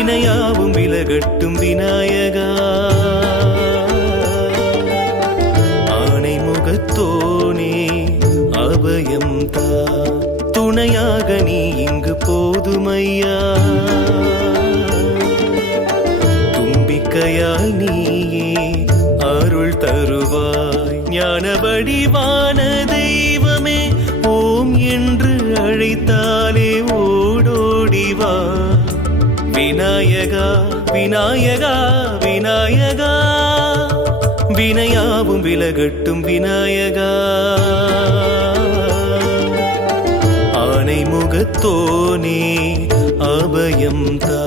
வினையாவும் விலகட்டும் விநாயகா. ஆனை முகத்தோனே அபயம் தா, துணையாக நீ இங்கு போதுமையா. தும்பிக்கையால் நீயே அருள் தருவாய், ஞான வடிவான தெய்வமே. ஓம் என்று அழைத்தாலே ஓடோடிவா. விநாயகா விநாயகா விநாயகா, வினையாவும் விலகட்டும் விநாயகா. ஆனை முகத்தோனே அபயம் தா.